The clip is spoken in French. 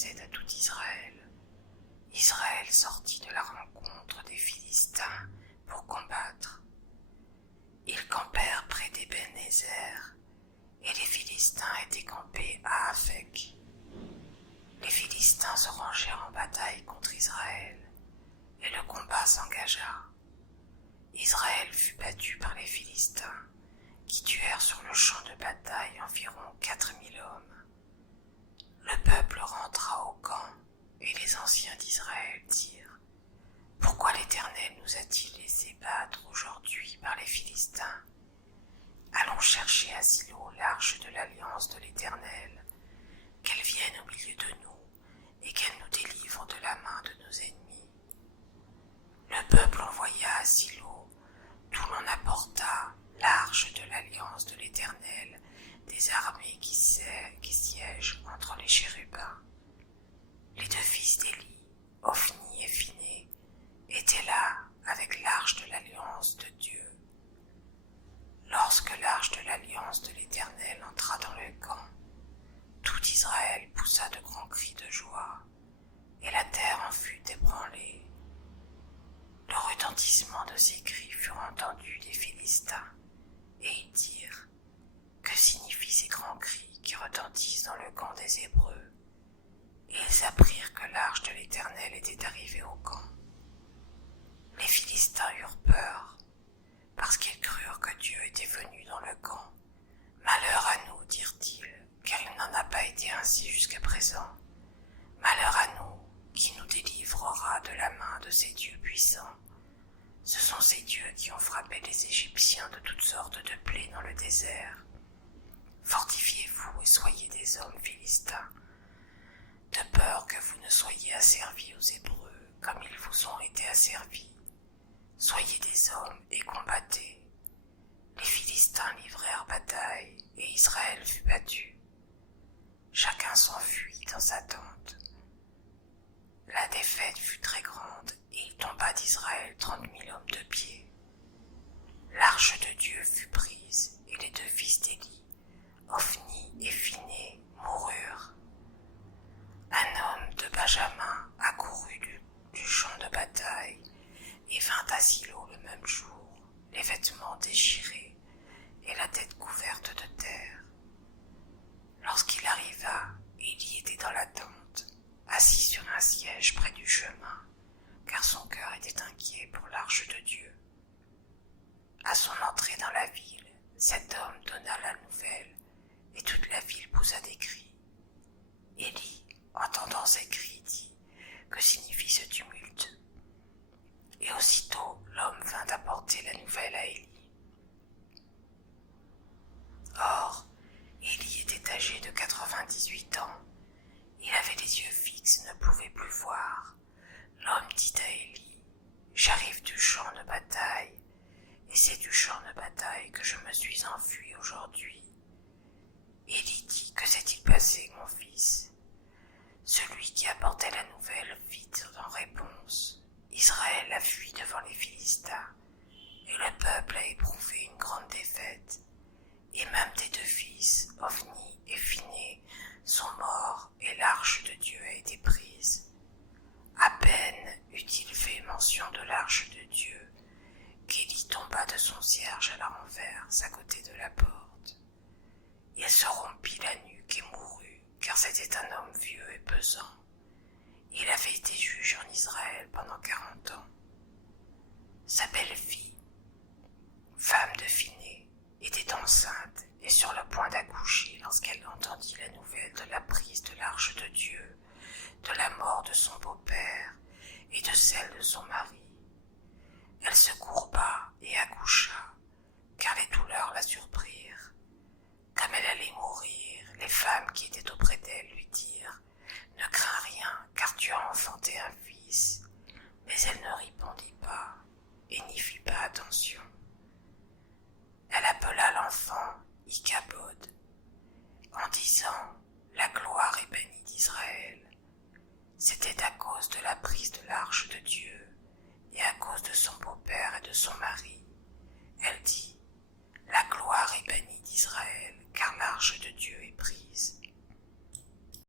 précède à tout Israël. Israël sortit de la rencontre des Philistins pour combattre. Ils campèrent près d'Ébénézer, et les Philistins étaient campés à Aphek. Les Philistins se rangèrent en bataille contre Israël, et le combat s'engagea. Israël fut battu par les Philistins, qui tuèrent sur le champ de bataille environ 4000 hommes. Le peuple rentra au camp, et les anciens d'Israël dirent : « Pourquoi l'Éternel nous a-t-il laissé battre aujourd'hui par les Philistins ? Allons chercher à Silo l'arche de l'alliance de l'Éternel, qu'elle vienne au milieu de nous, et qu'elle nous délivre de la main de nos ennemis. » Le peuple envoya à Silo d'où l'on apporta l'arche de l'alliance de l'Éternel des armées qui siègent entre les chérubins. Les deux fils d'Élie, Ophni et Phiné, étaient là avec l'arche de l'alliance de Dieu. Lorsque l'arche de l'alliance de l'Éternel entra dans le camp, tout Israël poussa de grands cris de joie, et la terre en fut ébranlée. Le retentissement de ces cris fut entendu des Philistins, et ils dirent : « Que signifient ces grands cris qui retentissent dans le camp des Hébreux ?» Et ils apprirent que l'arche de l'Éternel était arrivée au camp. Les Philistins eurent peur, parce qu'ils crurent que Dieu était venu dans le camp. « Malheur à nous, dirent-ils, car il n'en a pas été ainsi jusqu'à présent. Malheur à nous, qui nous délivrera de la main de ces dieux puissants. Ce sont ces dieux qui ont frappé les Égyptiens de toutes sortes de plaies dans le désert. Fortifiez-vous et soyez des hommes philistins, de peur que vous ne soyez asservis aux Hébreux comme ils vous ont été asservis. Soyez des hommes et combattez. » Les Philistins livrèrent bataille, et Israël fut battu. Chacun s'enfuit dans sa tente. La défaite fut très grande, et il tomba d'Israël 30 000 hommes de pied. L'arche de Dieu fut prise, et les deux fils d'Élie, Ophni et Phiné, moururent. Un homme de Benjamin accourut du champ de bataille et vint à Silo le même jour, les vêtements déchirés et la tête couverte de terre. Lorsqu'il arriva, Élie était dans la tente, assis sur un siège près du chemin, car son cœur était inquiet pour l'arche de Dieu. À son entrée dans la ville, cet homme donna la nouvelle, et toute la ville poussa des cris. Élie, entendant ces cris, dit : « Que signifie ce tumulte ? » Et aussitôt l'homme vint apporter la nouvelle à Élie. Or, Élie était âgé de 98 ans. Il avait les yeux fixes, ne pouvait plus voir. L'homme dit à Élie : « J'arrive du champ de bataille, et c'est du champ de bataille que je me suis enfui aujourd'hui. » Élie dit : « Que s'est-il passé, mon fils ? » Celui qui apportait la nouvelle fit en réponse : « Israël a fui devant les Philistins, et le peuple a éprouvé une grande défaite. Et même tes deux fils, Ophni et Phiné, sont morts, et l'arche de Dieu a été prise. » À peine eut-il fait mention de l'arche de Dieu qu'Élie tomba de son cierge à la renverse à côté de la porte. Il se rompit la nuque et mourut, car c'était un homme vieux et pesant. Il avait été juge en Israël pendant 40 ans. Sa belle-fille, femme de Phiné, était enceinte et sur le point d'accoucher lorsqu'elle entendit la nouvelle de la prise de l'arche de Dieu, de la mort de son beau-père et de celle de son mari. Elle se courba et accoucha, car les douleurs la surprirent. Comme elle allait mourir, les femmes qui étaient auprès d'elle lui dirent : « Ne crains rien, car tu as enfanté un fils. » Mais elle ne répondit pas et n'y fit pas attention. Elle appela l'enfant Ichabod, en disant : « La gloire est bannie d'Israël. » C'était à cause de la prise de l'arche de Dieu et à cause de son beau-père et de son mari